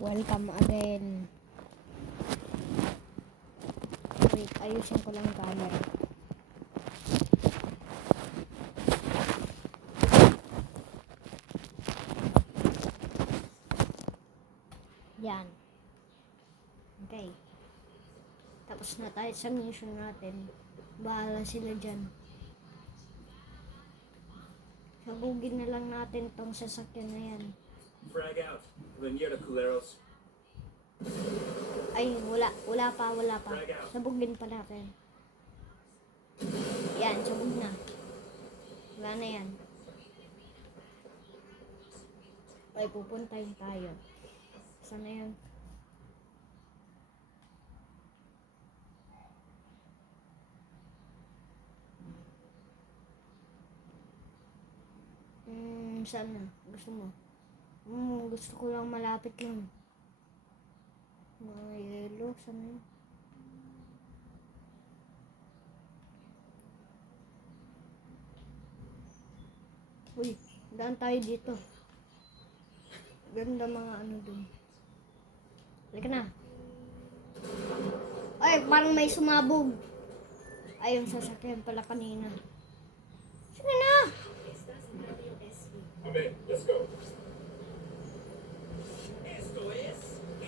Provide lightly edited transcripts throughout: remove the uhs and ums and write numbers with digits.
Welcome again. Wait, ayusin ko lang yung camera. Yan. Okay. Tapos na tayo sa mission natin. Bahala sila dyan. Sabugin na lang natin tong sasakyan na yan. Frag out. Linear to Culeros. Ay, wala pa. Sabugin pa natin. Yan, sabog na. Wala na yan. Ay, pupuntahin tayo. Saan na yan? Saan na? Gusto mo? Gusto ko lang malapit lang. Mga yelo, saan na yun? Uy, daan tayo dito. Ganda mga ano dun. Halika na. Ay, parang may sumabog. Ay, yung sasakyan pala kanina. Sige na! Okay, let's go.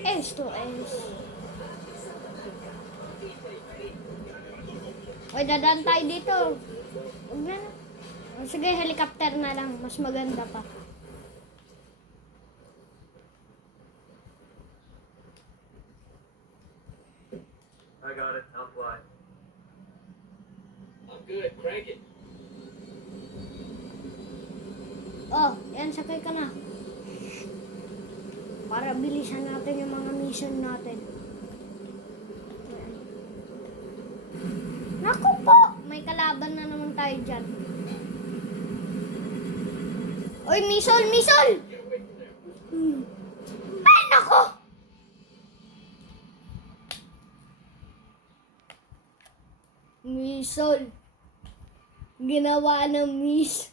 Esto es. Uy, dadaan tayo dito. Huwag na. Sige, helicopter na lang. Mas maganda pa. I got it. I'll fly. I'm good. Crank it. Oh, yan, sakay ka na. Para bilisan natin yung mga mission natin. Naku po! May kalaban na naman tayo dyan. Uy, misol! Ay, naku! Misol. Ginawa ng miss.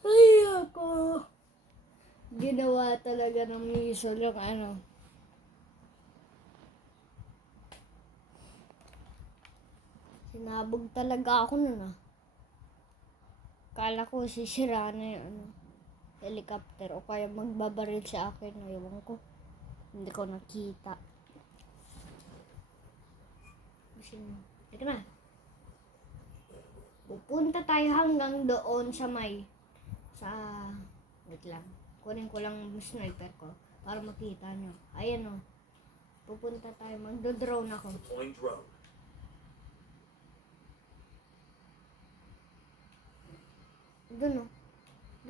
Ay, ako. Ginawa talaga ng misol yung ano. Sinabog talaga ako nun ah. Kala ko sisira na yung ano, helicopter o kaya magbabaril sa akin. Ewan ko. Hindi ko nakita. Teka na. Pupunta tayo hanggang doon sa wait lang. Kunin ko lang yung sniper ko para makita nyo. Ayan o. Pupunta tayo. Magdo-drone ako. Deploying drone. Doon o.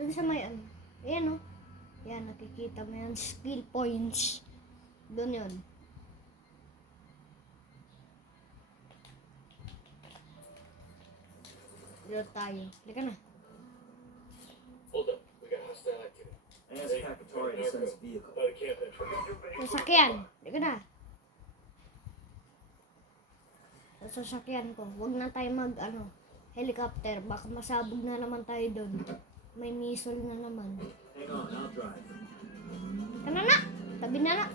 Doon sa may ano. Ayan o. Yan, nakikita mo yan. Skill points. Doon yun. Doon tayo. Halika na. Hold up. We got hostile activity. Ask Pacatorian sends vehicle. By the camp entrance. Sasakyan. Halika na. Sa sasakyan ko. Huwag na tayo helicopter. Baka masabog na naman tayo doon. May missile na naman. Hang on, I'll drive. Kana na! Tabi na na!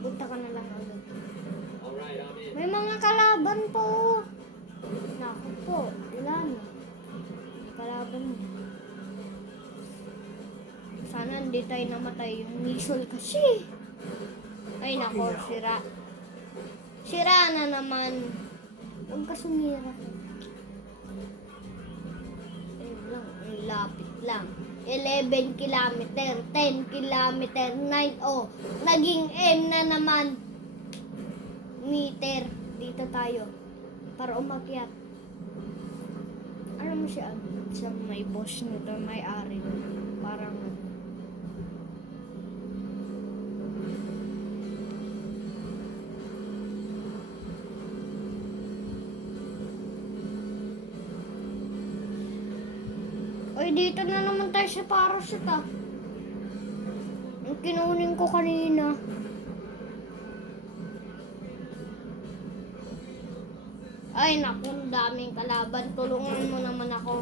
Punta ka na lang agad. Alright, I'm in. May mga kalaban po! Naku po, wala na. May kalaban na. Sana hindi tayo namatay yung missile kasi. Ay nako, sira. Sira na naman. Huwag ka sumira. Lapit lang. 11 kilometer, 10 kilometer, 9, naging N na naman. Meter. Dito tayo. Para umakyat. Ano mo siya? Sa may boss nito, may ari. Parang Uy, dito na naman tayo sa parachute ah. Yung kinunin ko kanina. Ay, naku, ang daming kalaban. Tulungan mo naman ako.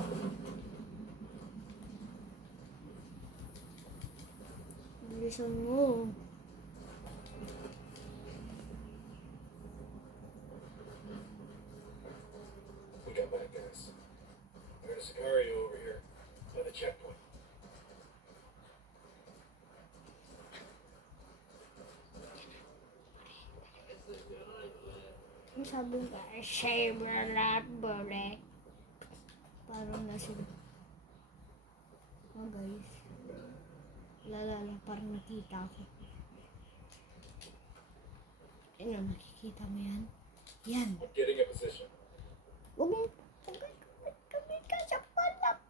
Bilisan mo. We got bad guys. There's a Sicario over here by the checkpoint. Ang sabi ko, saber that bullet. Parang nasa... Oh guys. Lalala, parang nakita ako. Ano, nakikita mo yan? Yan. I'm getting a position. Huwag mo, kami ka sa palak.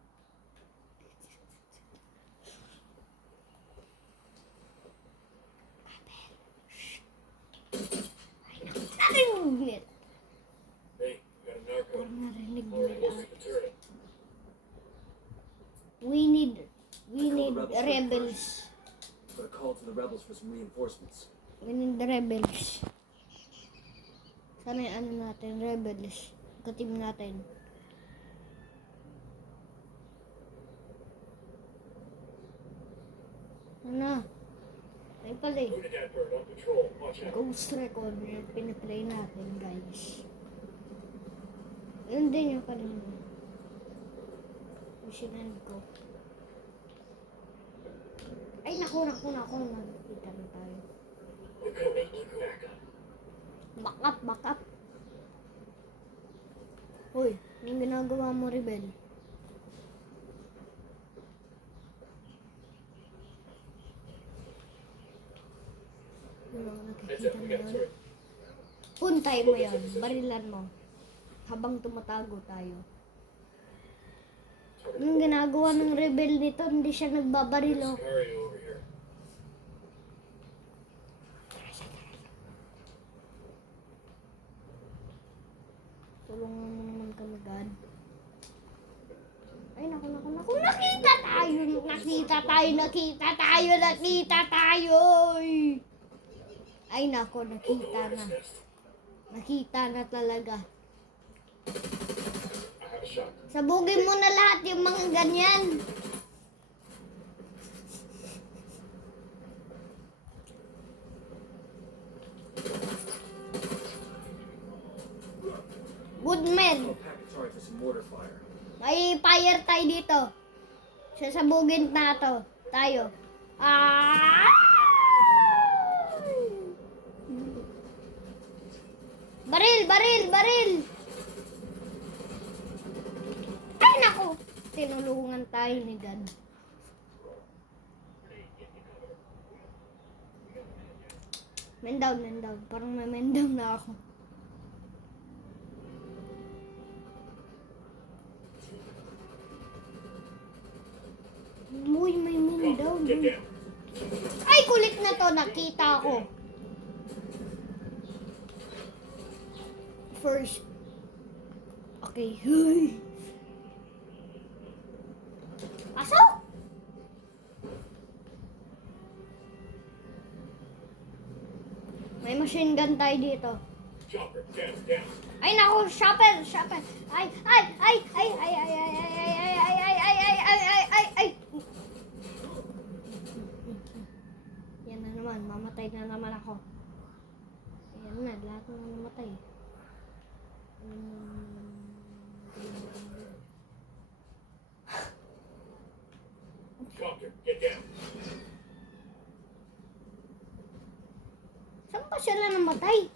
Narinig. Hey, we got a narco. Parang narinig mo Already na. close to the turret. We need rebels. Put a call to the rebels for some reinforcements. We need the rebels. Sana yung ano natin, rebels. Ka-team natin. Ano? Ay pala eh. Unidad bird on patrol. Watch out. Ghost Recon yung piniplay natin, guys. Yun din yung kanina. Missionan ko. Ay, naku. Nakikita na tayo. We're coming. Back up. Back up. Hoy, yung ginagawa mo, Rebel. Yun ang That's nakikita it. mo We got a yun. turret. Puntay mo yun, barilan mo. Habang tumatago tayo. Yung ginagawa ng rebel nito, hindi siya nagbabaril, oh. Sicario over here. Tulungan mo naman kami, God. Ay, naku. Nakita tayo. Ay, naku, nakita na. Nakita na talaga. I have a shot. Sabugin mo na lahat yung mga ganyan. Good man. Call Pacatory for some mortar fire. May fire tayo dito. Sasabugin na to. Tayo. Ah! Baril! Ay, naku! Tinulungan tayo ni God. Men down. Parang may men down na ako. Uy, may men down. Get down. Ay, kulit na to. Nakita ko. First. Okay. Pasok! May machine gun tayo dito. Chopper, down. Ay, naku, shopper. Ay. Yan na naman, mamatay na naman ako. Ayan na, lahat na namatay. Chopper, get down. Saan pa sila namatay?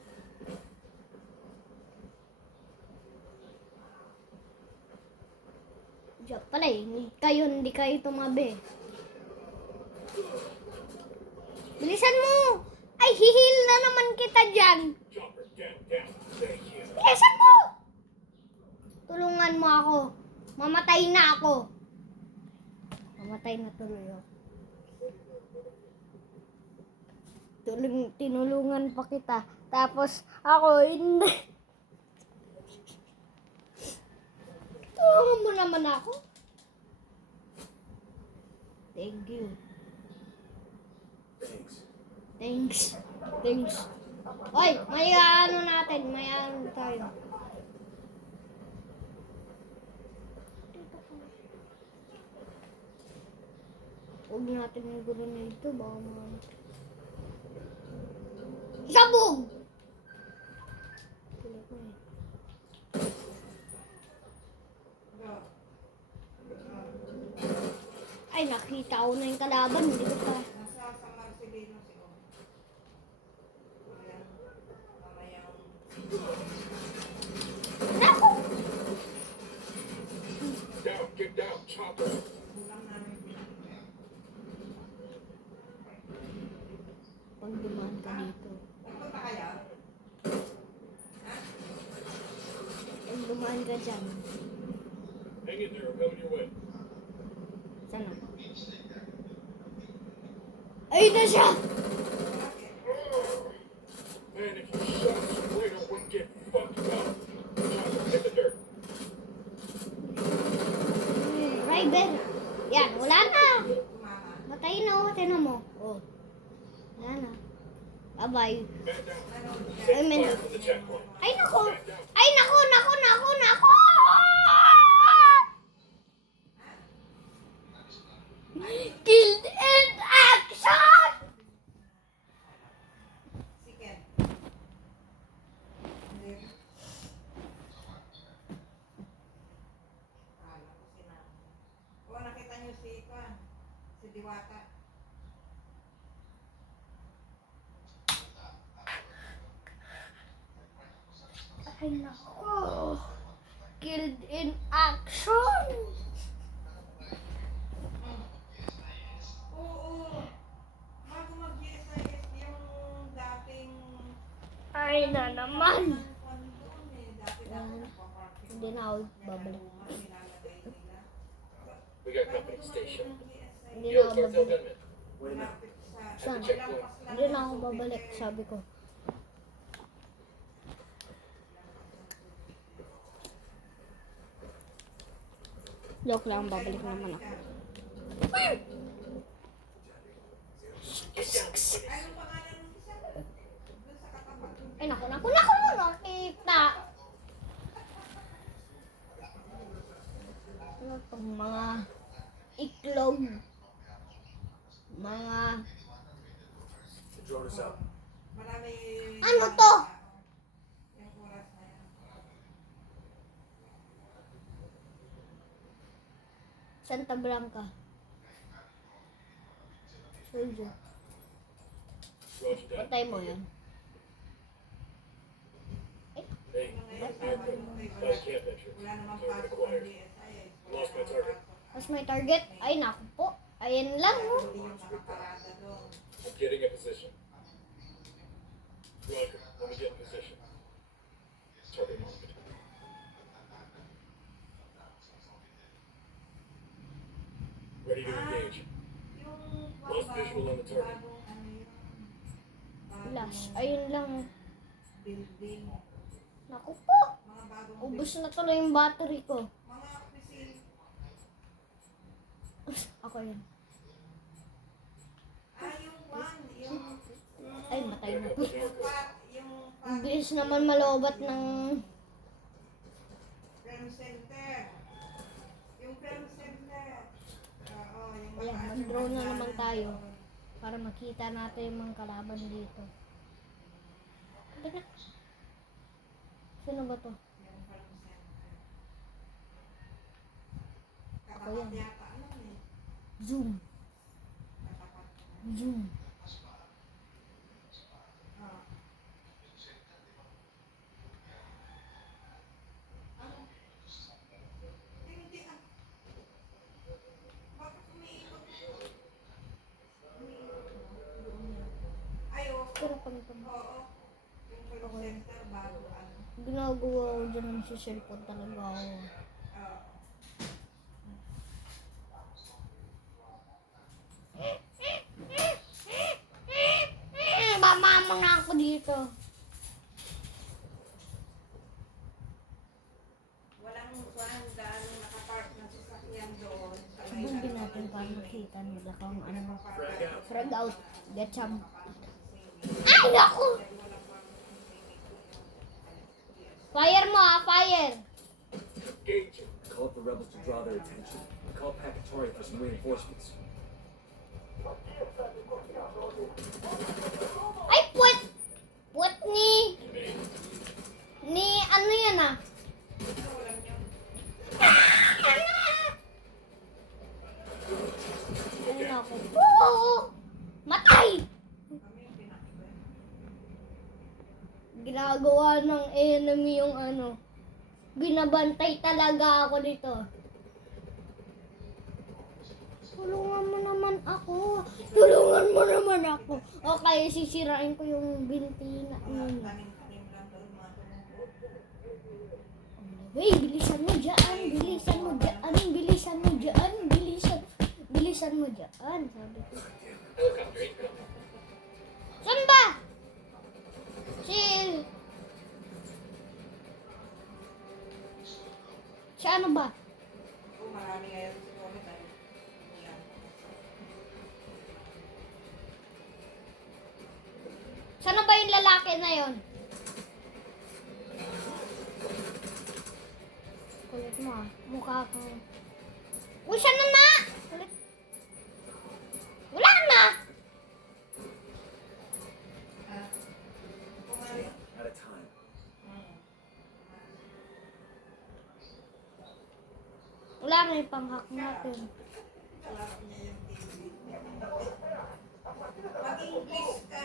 Diyan pala eh, hindi kayo tumabi. Bilisan mo! Ay, hihil na naman kita dyan! Chopper, down. Thank you. Bilisan mo! Tulungan mo ako. Mamatay na ako. Mamatay na tuloy ako. Tinulungan pa kita. Tapos ako hindi. Tulungan mo naman ako. Thank you. Thanks. Thanks. Oy, may ano natin. May ano tayo. Huwag natin yung gulo na ito. Baka mga... Sabog! Wala ko eh. Ay, nakita ko na yung kalaban. Hindi ko pa. Nasa sa Marcelino si O. Ayan. Mamayang... Naku! Down, get down, chopper. Ulang namin Pag dumaan ka dito. Nagpunta kayo? Pag dumaan ka dyan. Hang in there, I'm coming your way. Sana. Ayun na siya! Man, if you shot straight, I wouldn't get fucked up. Chopper, hit the dirt. Driver! Yan, wala na! Tumama. Matay na oh, tinan mo. Oh. Wala na. Bye-bye. Man down. Ay, Take men. fire from the checkpoint. Ay, nako! Man down. Ay, nako! Killed in action! Siken. Hindi. Akala ko sinabi. O, nakita niyo si Kwan. Si Diwata. Ay, nako! Killed in action! Oo. Bago mag-GSIS yung dating... Ay na naman! Kwan doon eh. Dati nagpaparking. Hindi na ako babalik. Nilalagay nila. We got company station. Hindi na Yo, ako cartel babalik. gunman. Wait a minute. Malapit sa... Saan? Lampas lang Hindi na ng ako babalik, Sobeter. sabi ko. Joke lang, babalik naman ako. Get down, buddy. Anong pangalan ng isa? Doon sa katapat. Ay, naku! Nakita! Ano tong mga iklog? Mga... The drone is up. Marami... Ano to? Yung oras na yan. Santa Blanca. Soldier. Roger that. Patay mo yan. Hey, vehicle by camp entrance. Wala namang Target pasok ng acquired. DSI eh. Lost my target. Mas may target. Ay, naku po. Ayan lang, oh. Hindi yung nakaparada doon. I'm getting a position. Roger, let me get in position. Target marked. Ready to engage. Yung Lost visual on the target. bagong ano yun. Bagong Flash. Ayun lang. building. Naku po. Mga bagong Ubus na tuloy yung battery ko. Mga opisina. Ako yan. Yung one. Yung... Ay, matay na po. Yung pat. Yung pat. Ang bilis naman malobat ng... Film center. Yung film center. Oo, yung Ayan, mga mag-drone na naman astronaut tayo. doon. Para makita natin yung mga kalaban dito. Ano na? Sino ba to? Yung film center. Ako Katapat yan. yata. Ano eh? Zoom. Katapat. Zoom. Oo. Ano? Hindi ah. Bakit umiikot na? Umiikot na. Doon yan. Ay, oo. Pero pang ito. Oo. Yung film center bago ano. Ginagawa ko dyan ng sa cellphone talaga ako. Oo. Mamamang na ako dito. Walang gaanong nakapark na sasakyan doon. Sa may Subundin natin para makita nila kung ano. Frag out. Frag out. Gacham. Ay, naku! Fire mo ah, fire! Engage. I call up the rebels to draw their attention. I call Pakatori for some reinforcements. Oo! Matay! Kami yung pinakita. Ginagawa ng enemy yung ano. Binabantay talaga ako dito. Tulungan mo naman ako. Tulungan mo naman ako. Okay, sisirain ko yung binti na yun. Tanim-tanim lang doon mga tumubo. Hey, bilisan mo dyan. Bilisan mo dyan. Bilisan mo dyan. Bilisan mo dyan. Sabi ko. Helicopter incoming. Saan ba? Si ano ba? Oo, marami ngayon si Comet. Yan. Saan ba yung lalaki na yon? Kulit mo ah. Mukha ko. Uy, siya na na! Kulit. Wala na! Kumari. Out of time. Wala na yung pang-hack natin. Kalap niya yung TV. Mag-English ka.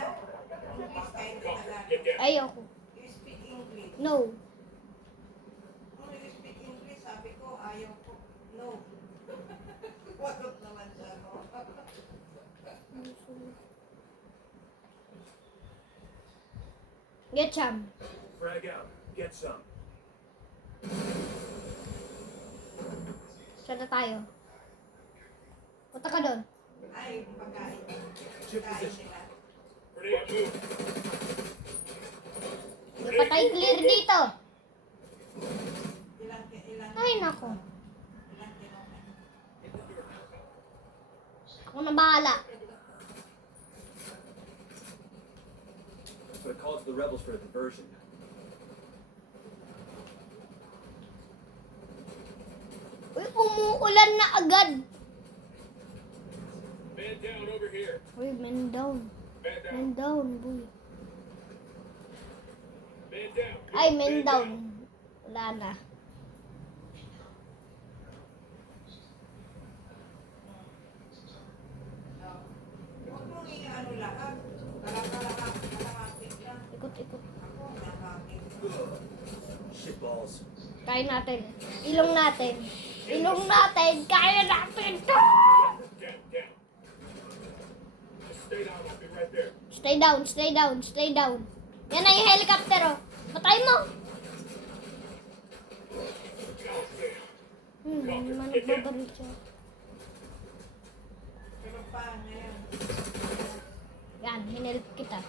English kahit Get Tagalog. down. Ayoko. You speak English. No. Kung you speak English, sabi ko, ayaw ko. No. Wagot naman siya, no? Get some. Frag out. Get some. Saan na tayo? Punta ka doon. Ay, pagkain. Chip Pagkain position. nila. Grenade move. May patay clear dito. Ilang Ay, nako. ilang kilometer. Ako na bahala. So I called to the rebels for a diversion. Uy, umuulan na agad. Man down over here. Uy, man down. Man down. Man down, boy. Man down. Ay, man down. Wala na. Huwag mong i-ano lahat. Kalakapit lang. Ikot-ikot. Ako, nakapit. Shit balls. Kaya natin. Ilong natin. Ilong natin. Kaya natin to! Down, down. Just stay down. I'll be right there. Stay down, stay down, stay down. Yan na yung helicopter, oh. Patay mo. God damn. Hindi naman nagbabaril siya. Pero pa, ngayon. Yan, hinelp kita.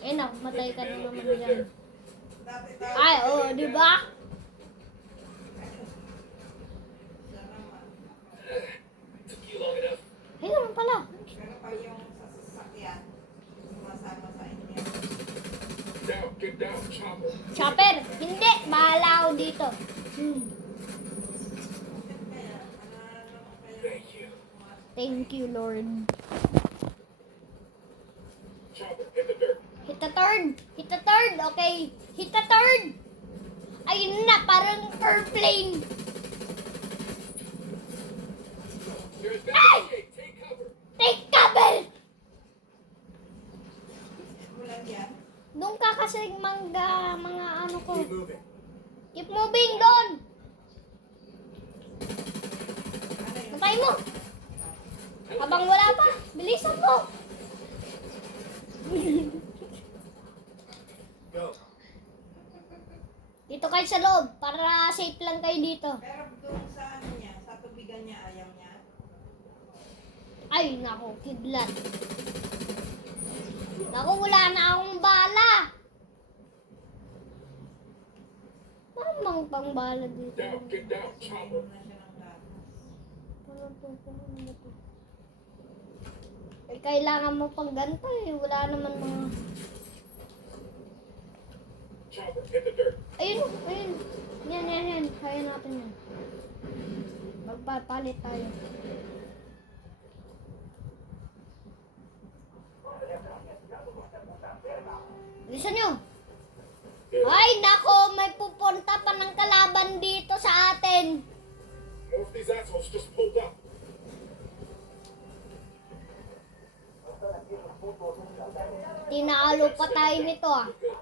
Eh, matay ka na Man, I'll be naman right yan. there. Dati tayo. Ay, oo, di ba? Siya naman. Took you long enough. Ayun naman pala. Pero pag yung sa sasakyan, sumasama sa inyo. Down. Get down. Chopper. Chopper, hindi. Bahala ako dito. Kaya, ano naman kayo? Thank you. Thank you, Lord. Chopper. Hit the dirt. Hit the third. Hit the third. Okay. Hit the third. Ayun na, parang airplane. There's that. Ay! Okay, take cover. Take cover! Ulan yan. Doon ka kasi mga ano ko. Keep moving. Keep moving doon. Ano yun? Patay mo. Habang wala pa, bilisan mo. Go. Dito kayo sa loob para safe lang kayo dito. Pero doon sa ano niya, sa tubigan niya, ayaw niya. Ay, nako, kidlat. Naku, wala na akong bala. Mamang pang bala dito. Down. Get down. Chopper. Inom na siya ng lahat. Ano to? Eh, kailangan mo pang ganito eh. Wala naman mga... Chopper. Hit the dirt. Ayun, ayun. Yan. Kaya natin yan. Magpapalit tayo. Listen nyo. Ay, nako, may pupunta pa ng kalaban dito sa atin. More Or if these assholes just pulled up. Tinalo pa tayo nito ah. We're good.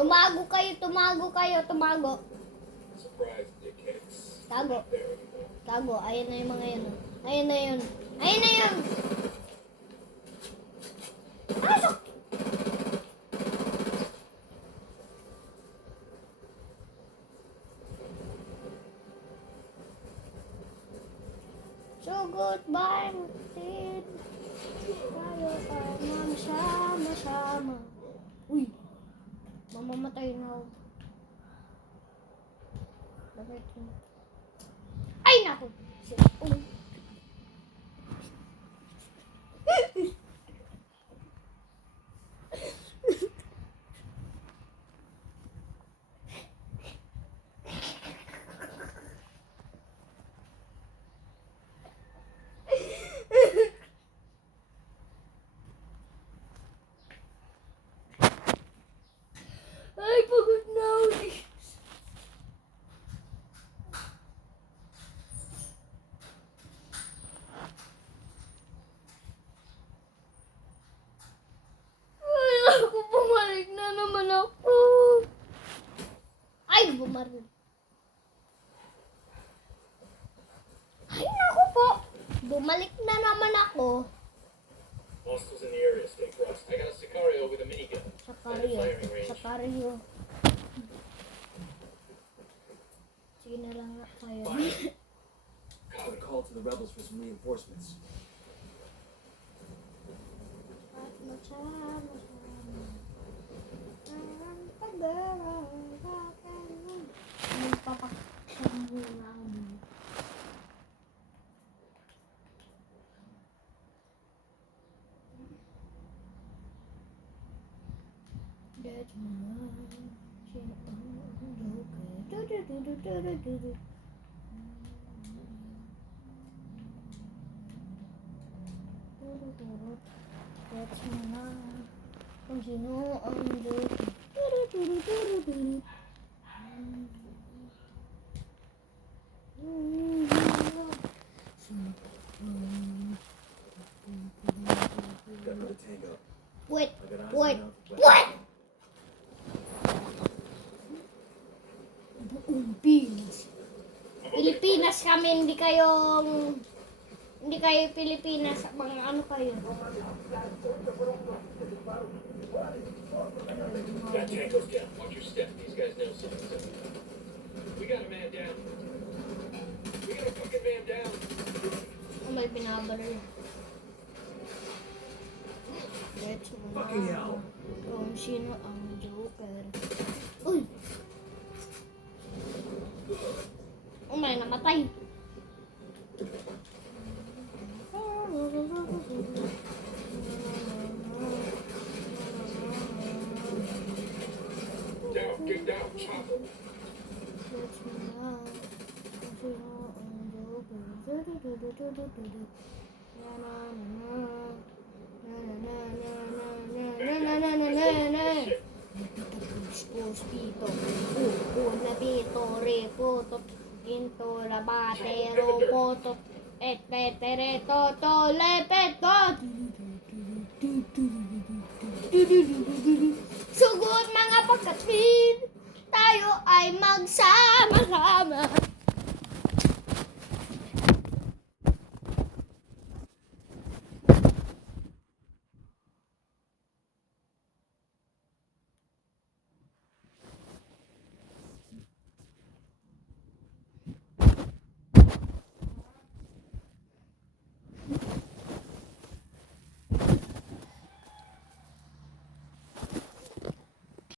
Tumago kayo, tumago kayo, tumago. Surprised dickheads. Tago, There anymore. tago. Ayan na yung mga yun. Oh. Ayan na yun. Ayan na yun! Pasok! So goodbye, Martin. Tayo ay magsama-sama. Uy! Mamamatay na ako. Bakit? Ay, naku! Uy! Ay, pagod na ako. Ay, ako bumalik na naman ako. Ay, bumaril. Ay, naku po. Bumalik na naman ako. Hostiles in the area. Stay crossed. I got a Sicario with a minigun. Sa Karyo. Sa Karyo. Sige na lang nga kayo. Got a call to the rebels for some reinforcements. At magsama-sama ang pag-aaral. Magpapaksan muna ako dito. That's my sino ang joker. That's my kung sino ang joker. Got another tango. Wait, I got eyes wait, on the what? Buong Pinas. Pilipinas kami, hindi kayo Pilipinas, mga ano kayo. That tango's down. Watch your step. These guys know something. We got a man down. We got a fucking man down. Oh, may binabaril. Let's go. Fucking hell. Kung sino ang joker. Uy! Oh, may namatay. Down. Get down. Chopper. Let's go now. Kung sino ang joker. Spito, una pito, reputo, into la batero, poto, et petere, toto, lepeto. Sugot mga pagkatid, tayo ay magsama-sama.